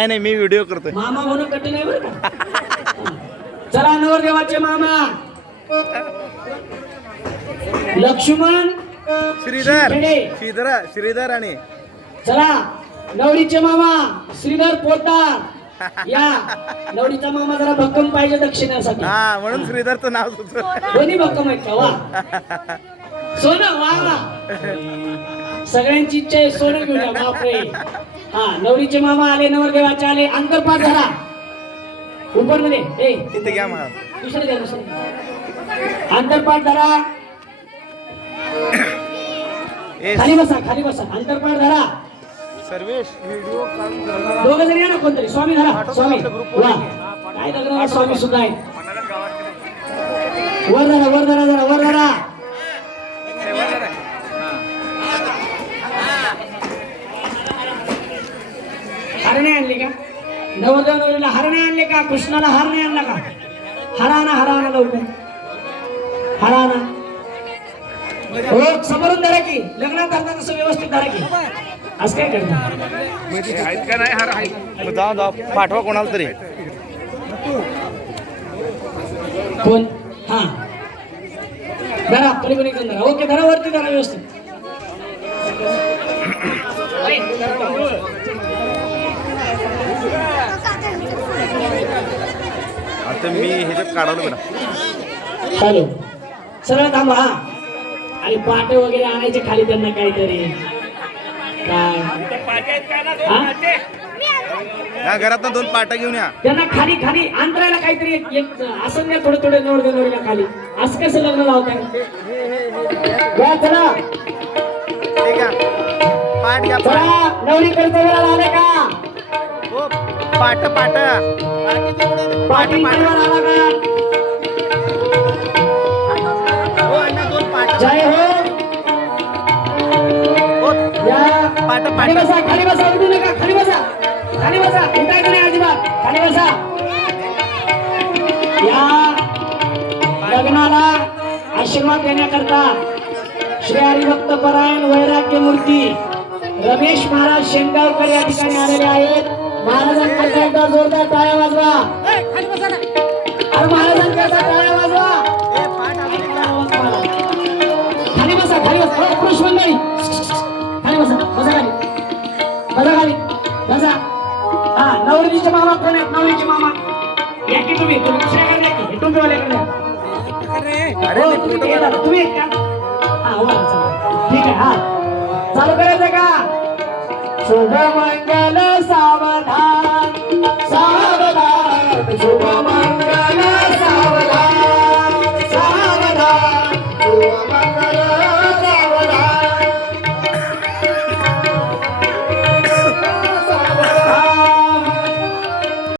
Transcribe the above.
नाही नाही मी व्हिडिओ करतोय. मामा म्हणून कठीण आहे बरं का. चला नवरदेवाचे मामा लक्ष्मण श्रीधर शिंदे. श्रीधर आणि चला नवरीचे मामा श्रीधर पोतदार या. नवरीचा मामा जरा भक्कम पाहिजे दक्षिणेसाठी. हा म्हणून श्रीधरचं नाव सुचलं. दोन्ही भक्कम आहेत का? वा सोनं वा वा. सगळ्यांची इच्छा आहे सोनं घेऊन या. बापरे. हा नवरीचे मामा आले नवरदेवाचे आले. अंतरपाठ झाला उपर मध्ये. ए तिथे घ्या मला. दुसरं द्या दुसरं. अंतरपाठ झाला. खाली बसा खाली बसा. अंतरपाठ झाला. सर्वेश व्हिडिओ दोघं जण या ना कोणतरी. स्वामी धरा स्वामी. वा काय लग्नाला स्वामी सुद्धा आहे. वर धरा वर धरा जरा वर धरा. हरणे आणली का? नवरदेव नवरीला हरणे आणले का? कृष्णाला हार नाही आणला का? हराना लवकर हराना. हो समोरून धरा की. लग्न करता तसं व्यवस्थित धरा की. आज काय करणार? जाऊ पाठवा कोणाला तरी. कोण? हा धरा पलीकडे इकडून धरा. ओके धरा वरती धरा व्यवस्थित. आता मी ह्याच्यात काढवलं बघा. हॅलो सरळ थांबा. हा आणि पाटे वगैरे आणायचे खाली त्यांना काहीतरी. काय या घरात 2 पाटा घेऊन या. त्यांना खाली खाली अंतरायला काहीतरी एक आसन द्या. थोडे थोडे नवरीला खाली. असं कसं लग्न लावताय? घ्या चला ठीक आहे पाट घ्या. चला नवरी कर्तव्याला आले का? हो पाट पाटी पाटीवर आला का? हो अण्णा 2 पाट. जय हो. या खाली बसा खाली बसा. उठू नका. खाली बसा खाली बसा. उठायचं नाही अजिबात. खाली बसा. या लग्नाला आशीर्वाद देण्याकरता श्री हरिभक्त परायण वैराग्य मूर्ती रमेश महाराज शेंगावकर या ठिकाणी आलेले आहेत. महाराजांकरता एकदा जोरदार टाळ्या वाजवा. अरे महाराजांकरता टाळ्या वाजवा. खाली बसा खाली बसा. पुरुष मंडळी खाली बसा. बसा खाली बसा खाली बसा. हा नवरीचे मामा कोण आहेत? नवरीचे मामा या की तुम्ही दुसऱ्याकडे या की टोपीवाल्याकडे या. हो, तुम्ही आहेत का? हा हो चला ठीक आहे. हा चालू करायचं का? शुभ मंगल सावधान सावधान. शुभ मंगल सावधान सावधान. शुभ